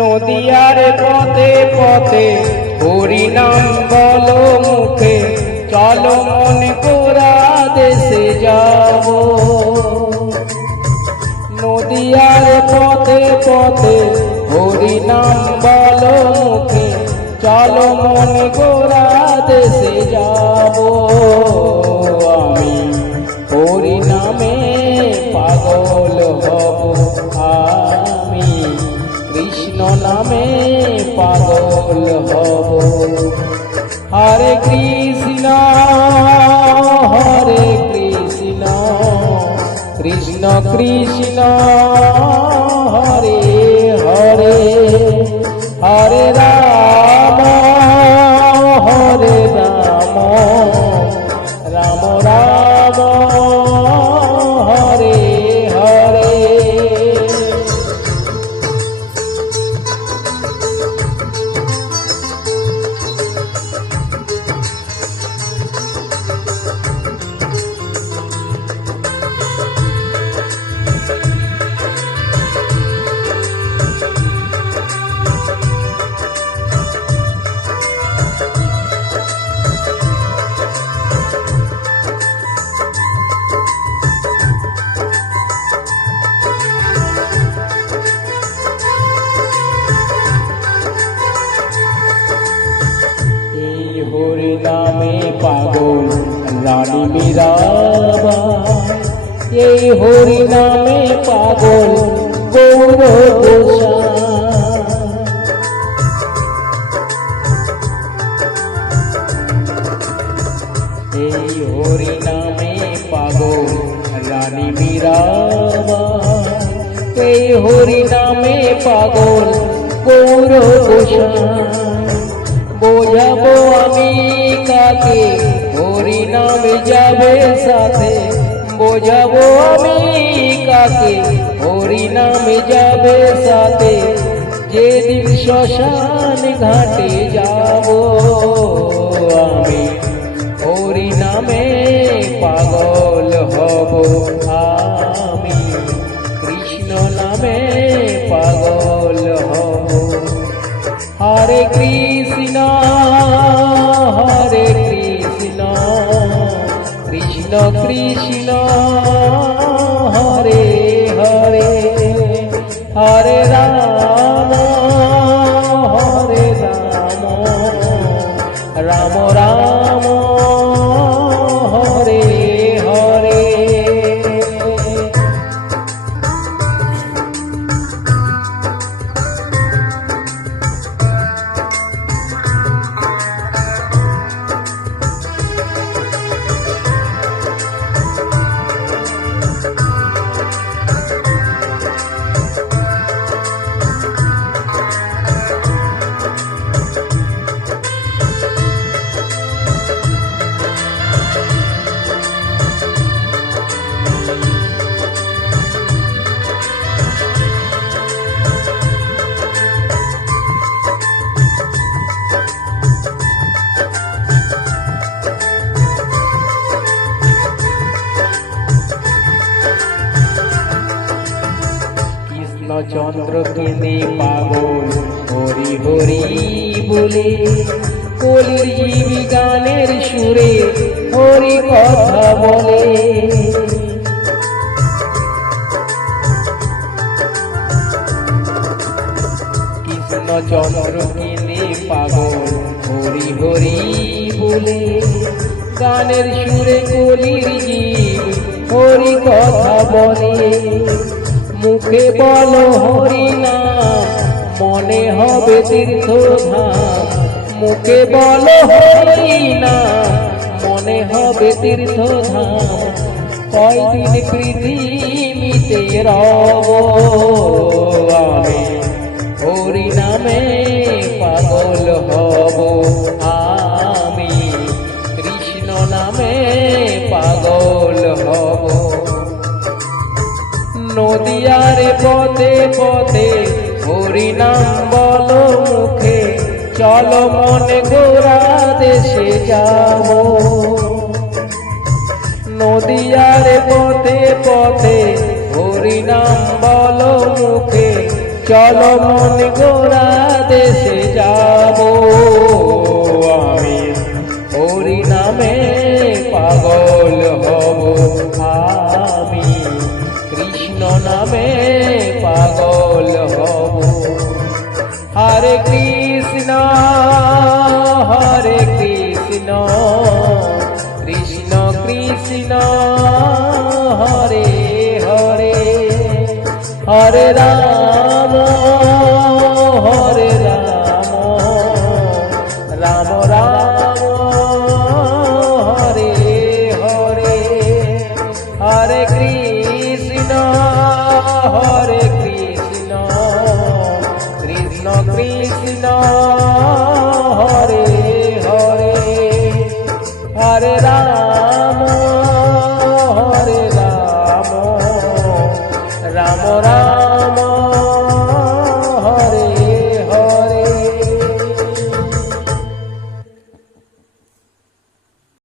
নদিয়ার পথে পথে হরিনাম বলো মুখে, চলো মনে কোরা দেশে যাব। নদিয়ার পথে পথে হরিনাম বলো মুখে, চলো মনে কোরা দেশে যাব। আমি হরিনামে পাগল হব, আমি কৃষ্ণ নামে পাগল হব। হরে কৃষ্ণ হরে কৃষ্ণ, কৃষ্ণ কৃষ্ণ হরে হরে, হরে রাম হরে রাম, রাম রাম হরে হরে। হরিনামে পাগল রানী মীরাবাই, এই হরিনামে পাগল গৌর গোসাই। এই হরিনামে পাগল রানী মীরাবাই, এই হরিনামে পাগল গৌর গোসাই। বোঝাবো আমি কাকে হরিনাম যাবে সাথে, বোঝাবো আমি কাকে হরিনাম যাবে সাথে, যেদিন শ্মশান ঘাটে যাব। আমি হরিনামে পাগল হব, আমি কৃষ্ণ নামে পাগল হব। হরে কৃষ্ণ হরে কৃষ্ণ, কৃষ্ণ কৃষ্ণ হরে হরে, হরে রাম হরে রাম, রাম রাম হরে হরে। চন্দ্র কেঁদে পাগল হরি হরি বলে, কলির জীবী গানের সুরে হরি কথা বলে। কৃষ্ণ চন্দ্র কেঁদে পাগল হরি হরি বলে, গানের সুরে কলির জীব হরি কথা বলে। মুখে বলো হরি নাম, মনে হবে তীর্থধাম। মুখে বলো হরি নাম, মনে হবে তীর্থধাম। কয়দিন পৃথিবীতে রব, আমি হরি নামে পাগল হব, আমি কৃষ্ণ নামে পাগল হব। নদিয়ার পথে পথে হরিনাম বলো মুখে, চলো মনে গোরা দেশে যাব। নদিয়ার পথে পথে হরিনাম বলো মুখে, চলো মন গোরা দেশে যাব আমি হরি নামে পাগল হব আমি কৃষ্ণ নামে পাগল হব হরে কৃষ্ণ কৃষ্ণ কৃষ্ণ হরে হরে হরে রাম রাম রাম হরে হরে হরে কৃষ্ণ হরে